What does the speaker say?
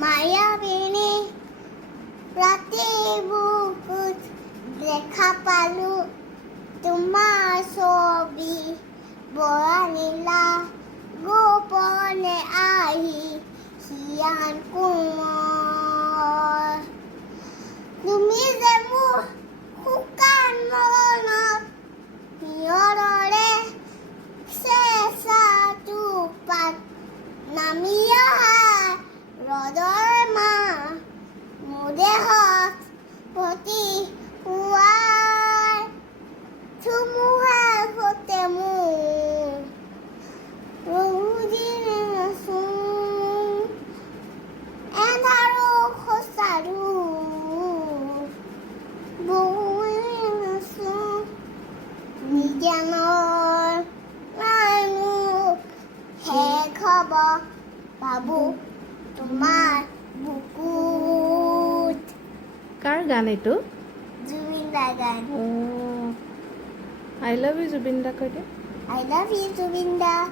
মায়াবিনী ৰাতি বুকুত দেখা পালো তোমাৰ ছবি বৰানিলা গোপনে আহি হিয়ান কোমৰ তুমি যে মোৰ শুকান মনত হিয়ৰৰে চেঁচাটো পাত নামি অহা ৰ'দৰ মাহ মোৰ দেহত প্ৰতি পুৱাৰ ধুমুহাৰ সতে মোৰ ৰৌদিনে নাচোঁ এন্ধাৰো সঁচাৰো বহুৱে নাচোঁ বিজ্ঞানৰ নাই মোক শেষ হ'ব বাবু তোমাৰ বুকুত কাৰ গান এইটো জুবিন দাৰ গান আই লাভ ইউ জুবিন দা কৈ দে I love you, Govinda.